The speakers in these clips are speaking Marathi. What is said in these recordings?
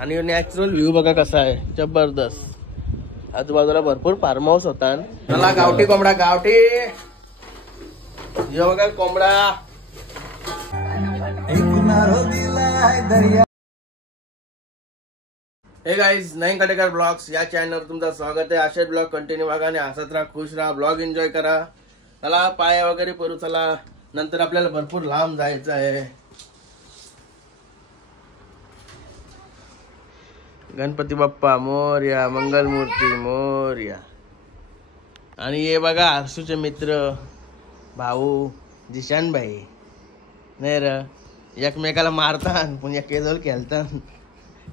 आणि नॅचरल व्ह्यू बघा कसा आहे, जबरदस्त. आजूबाजूला भरपूर फार्म हाऊस होता. चला गावठी कोंबडा, गावठी हे बघा कोंबडा. हे गाईज, नईन कटेकर ब्लॉग्स या चॅनलवर तुमचं स्वागत आहे. असेच ब्लॉग कंटिन्यू बघा आणि हसत राहा, खुश राहा, ब्लॉग एन्जॉय करा. चला पाय वगैरे परू, चला नंतर आपल्याला भरपूर लांब जायचं आहे. गणपती बाप्पा मोरया, मंगलमूर्ती मोरया. आणि हे बघा हर्षूचे मित्र भाऊ जिशान भाई. नाही र, एकमेकाला मारतात पण एकेजवळ खेळतात.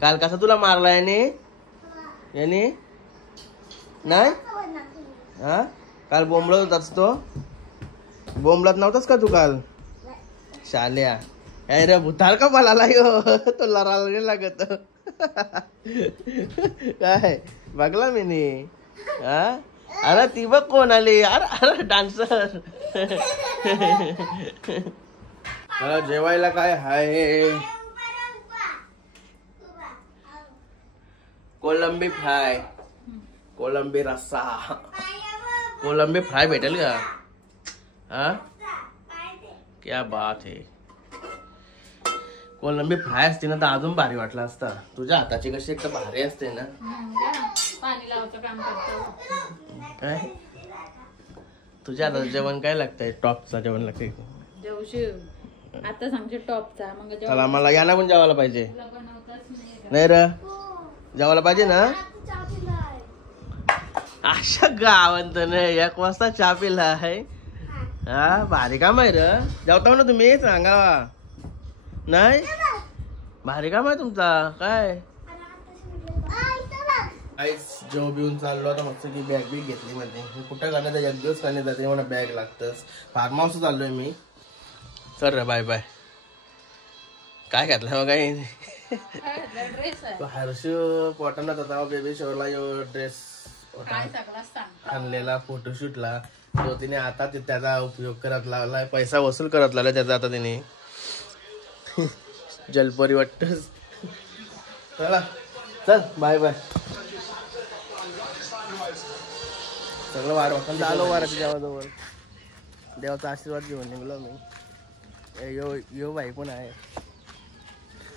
काल कसा तुला मारला याने नाही हा? काल बोंबलत होताच तो, बोंबलत नव्हतास का तू काल शाल्या? अरे भूताल का बोलाला यो तो लराला लागत काय बघला मी नी हा? अरे ती बघ कोण आली, अरे डान्सर. मला जेवायला काय आहे? कोलंबी फ्राय, कोलंबी रस्सा, कोलंबी फ्राय भेटेल का? हा क्या बात है. कोलंबी फ्राय असते ना तर अजून भारी वाटला असता. तुझ्या हाताची कशी एक तर भारी असते ना. पाणी लावायचं काम करतो. काय तुझ्या हाताचं जेवण काय लागतंय? टॉपचा जेवण लागतंय. जेवशी आता सांगते टॉपचा. मग चला मला याला पण जेवायला पाहिजे. नाही र, जेवायला पाहिजे ना. अशा गावांत नाही 1 वाजता चहा पिला आहे. हा भारी काम आहे र. जेवता ना तुम्ही, सांगा नाही. भारी काम आहे तुमचा. काय जेव बिऊन चाललो आता मस्त की बॅग बी घेतली मध्ये. कुठं करण्यात एक दिवस करण्यात जाते, मला बॅग लागतच. फार्म हाऊस चाललोय मी. चल रे बाय बाय. काय घातलं बघा हर्षू पॉटनला होता बेबी शोला यो ड्रेस आणलेला फोटोशूटला. तो तिने आता त्याचा उपयोग करत लावलाय, पैसा वसूल करत लावलाय त्याचा आता तिने. जलपरी वाटत. चला चल बाय बाय. सगळं वार वाटत आलो वाराच्या देवाजवळ. देवाचा आशीर्वाद घेऊन निघलो मी. यो भाई पण आहे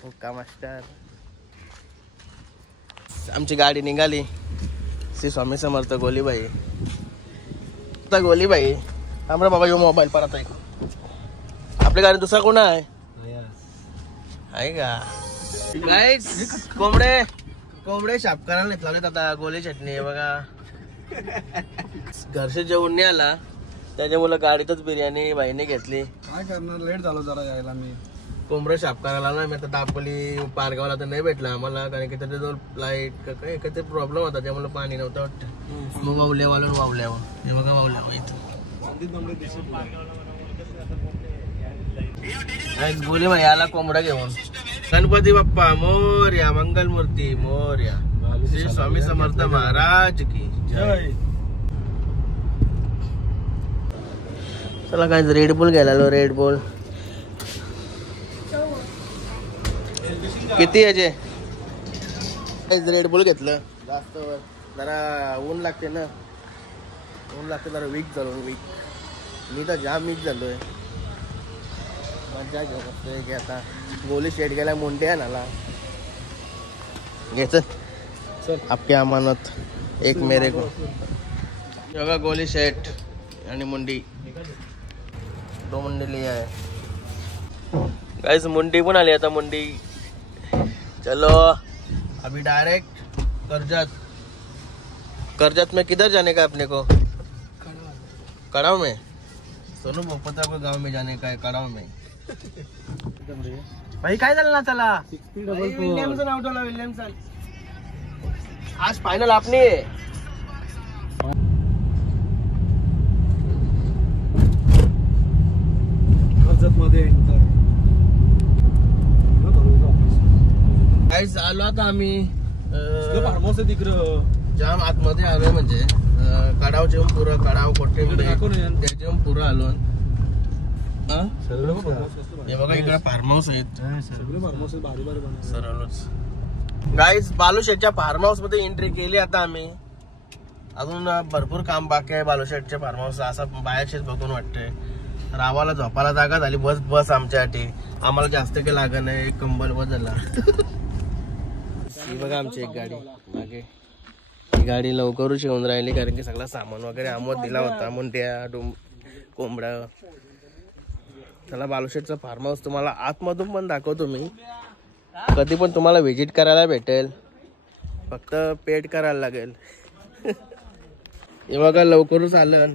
हुक्का मास्टर. आमची गाडी निघाली. श्री स्वामी समर्थ गोलीबाई. आता गोलीबाई आमरा बाबा यो मोबाईल परत आहे. आपल्या गाडी दुसरा कोण आहे का? गाईस कोंबडे शाप करायला लावलेत आता. गोली चटणी बघा. घरचे जेवण नाही आला त्याच्यामुळे गाडीतच बिर्याणी बाईने घेतली. काय करणार, लेट झालो जरा यायला. मी कोंबडं शाप करायला ना, मी आता दापोली पारगावला तर नाही भेटला आम्हाला, कारण की त्याच्याजवळ लाईट काय काहीतरी प्रॉब्लेम होता त्यामुळे पाणी नव्हतं वाटतं. मग वावल्यावर हे बघा वावल्या इथं बोले भाई आला कोंबडा घेऊन. गणपती बाप्पा मोरया, मंगलमूर्ती मोरया, श्री स्वामी समर्थ महाराज की जय. चला काय रेड बुल घ्यायला. रेड बुल किती याचे? रेड बुल घेतलं. जास्त जरा ऊन लागते ना, ऊन लागते जरा. वीक झालो वीक. मी तर जाम वीक झालोय. मजा घेऊ मस्त घे. आता गोली शेट गेला, मुंडे आणाला घ्यायचं. चल आपकी अमानत एक मेरे को. बघा गोली शेट आणि मुंडी, 2 मुंडी लिया है गाइस. मुंडी पण आली आता. मुंडी चलो अभी डायरेक्ट करजत में. किधर जाने का अपने को? कड़ाव में. सोनू भोपता को गांव में जाने का है, कड़ाव में. भाई काय झालं ना. चला विल्यमसन आउट होला. विल्यमसन आज फायनल आपने. कर्जत मध्ये गाईस आलो आता आम्ही. फार्म हाऊस आहे तिकडं जाम आतमध्ये आलोय. म्हणजे कडाव जेवण पुरं, कडाव कोटे जेवण पुरं आलो. हे बघा इकडे फार्म हाऊस आहेत. सगळे फार्म हाऊस भारी भारी. सरळच गाईज बालुशेठच्या फार्म हाऊस मध्ये एंट्री केली आता आम्ही. अजून भरपूर काम बाकी आहे बालुशेठच्या फार्म हाऊस. असं बाहेरचेच बघून वाटतंय. रावाला झोपायला जागा झाली. बस बस आमच्यासाठी. आम्हाला जास्त काही लागत नाही. एक कंबल बस झाला. ही बघा आमची एक गाडी मागे. ही गाडी लवकरच येऊन राहिली कारण की सगळं सामान वगैरे आमोद दिला होता. मुंड्या कोंबडा. चला बालुशेठचं फार्म हाऊस तुम्हाला आतमधून पण दाखवतो मी. कधी पण तुम्हाला व्हिजिट करायला भेटेल. फक्त पेड करायला लागेल. हे बघा लवकरच आलं.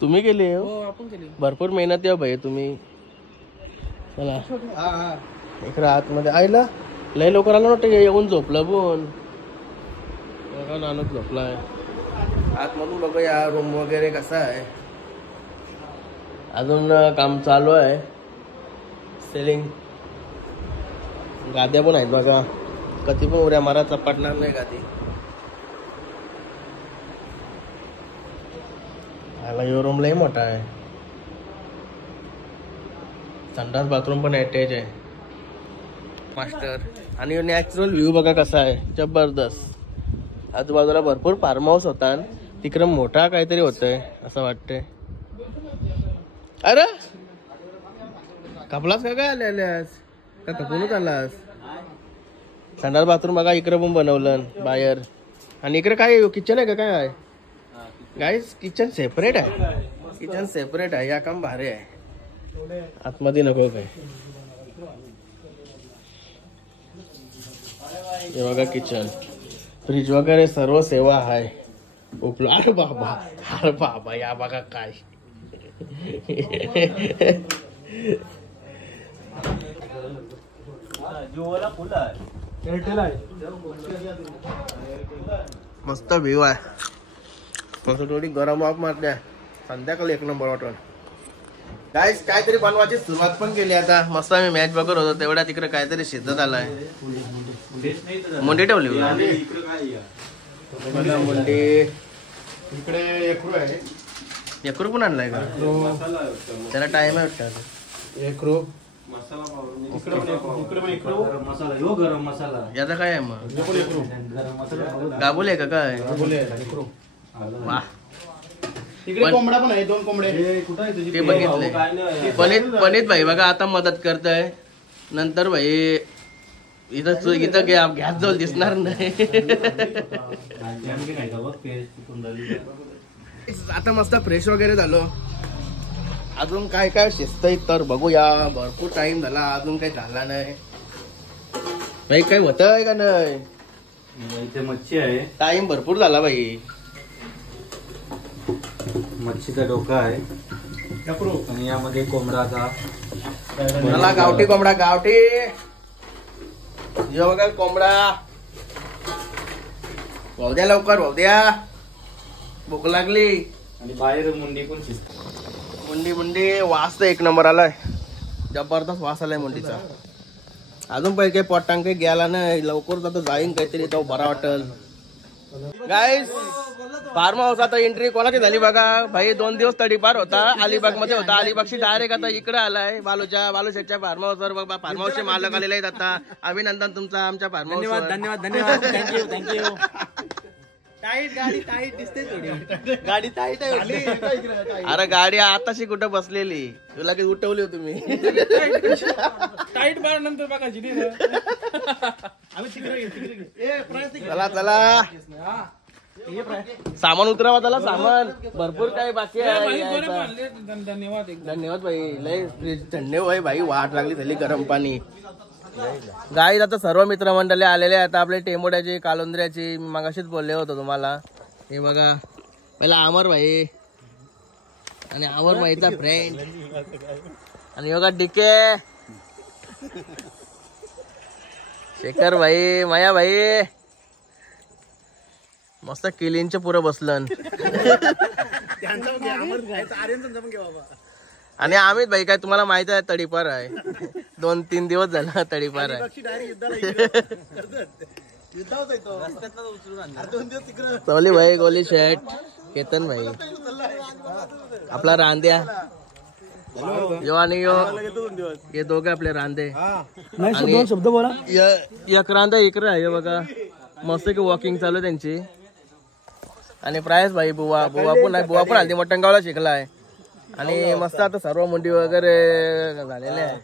तुम्ही केली भरपूर मेहनत आहे भाई तुम्ही. चला इकडे आतमध्ये आयला लय लवकर आलं वाटतं. येऊन झोपलं पण बघा नानक झोपलाय. आतमधून बघा या रूम वगैरे कसा आहे. अजून काम चालू आहे. सेलिंग गाद्या पण आहेत बघा. कधी पण उड्या मारा चपाटणार नाही गादी. यो रूम लय मोठा आहे. संडास बाथरूम पण अटॅच आहे. मास्टर आणि नॅचरल व्ह्यू बघा कसा आहे. जबरदस्त. आजूबाजूला भरपूर फार्म हाऊस होता. तिकडे मोठा काहीतरी होतंय असं वाटतंय. अरे कपलास का काय आल्यास का कपूनच आलास. संडास बाथरूम बघा इकडे पण बनवलं बाहेर. आणि इकडे काय किचन आहे का काय आहे. गाईस किचन सेपरेट आहे. किचन सेपरेट आहे. या काम भारी आहे. आतमध्ये नको काय. हे बघा किचन फ्रीज वगैरे सर्व सेवा आहे उपलब्ध. अरे बाबा या बघा काय. मस्त व्ह्यू आहे. मस्त थोडी गरम वाफ मारल्या. संध्याकाळी एक नंबर वाटत. गाईस काहीतरी बनवायची सुरुवात पण केली आता. मस्त आम्ही मॅच बघत होतो तेवढ्या तिकडे काहीतरी शिजत आलाय. मुंडी ठेवली मुंडी. इकडे एकरू आहे. एकरू पण आणलाय का. त्याला टाइम आहे वाटतं. एकरू याचा काय आहे मग. गाबुले का काय. वा कोंबडा पण आहे. 2 कोंबडे ते बघितले. पनीत भाई बघा आता मदत करताय. नंतर भाई इथं गॅस जवळ दिसणार नाही. आता मस्त फ्रेश वगैरे झालो. अजून काय काय शिजतंय तर बघूया. भरपूर टाइम झाला अजून काही झाला नाही. भाई काय होतंय का नाही. इथे मच्छी आहे. टाइम भरपूर झाला भाई. मच्छीचा डोका आहे आणि यामध्ये कोंबडाचा. मला गावठी कोंबडा. गावठी जो बघा कोंबडा. भाऊ द्या लवकर भाऊ द्या. भूक लागली. आणि बाहेर मुंडी पण शिजते. मुंडी वास तर एक नंबर आलाय. जबरदस्त वास आलाय मुंडीचा. अजून पहिले काही पोटांग काही गेला नाही. लवकर आता जाईन काहीतरी तो बरा वाटल. गाईस फार्म हाऊस आता एंट्री कोणाची झाली बघा. भाई 2 दिवस तडीपार होता. अलिबाग मध्ये होता. अलिबागशी डायरेक्ट आता इकडे आलाय. बालुशेठच्या फार्म हाऊसवर बघा. फार्म हाऊसचे मालक आलेले आहेत आता. अभिनंदन तुमचा आमच्या फार्म हाऊस. धन्यवाद. थँक्यू. टाईट गाडी टाईट दिसते थोडी. गाडी टाईट आहे. अरे गाडी आताशी कुठं बसलेली. तुला काही उठवली होती मी. टाईट बार नंतर बघा. चला सामान उतरावा. त्याला सामान भरपूर काय बाकी आहे. धन्यवाद भाई. लय थंडे भाई. भाई वाट लागली झाली गरम पाणी. गाईज आता सर्व मित्रमंडळी आलेले आहेत आपले. टेंबोड्याची कालोंद्र्याची. मी मगाशीच बोलले होतो तुम्हाला. हे बघा पहिला अमर भाई आणि अमर भाईचा फ्रेंड. आणि बघा डिके शेखर भाई माया भाई. मस्त किलींचे पुरं बसलं. आणि अमित भाई काय तुम्हाला माहित आहे तडीपार आहे. 2-3 दिवस झाला तडीपार आहे. चौली भाई गोली शेट केतन भाई आपला रांद्या यो आणि यो हे दोघे आपले रांदे नाही दोन शब्द बोला. एक रांदा इकडे आहे बघा, मस्त की वॉकिंग चालू आहे त्यांची. आणि प्रायस भाई बुवा पण हल्दी मटणगावला शिकलाय आणि मस्त आता सर्व मुंडी वगैरे झालेले आहे.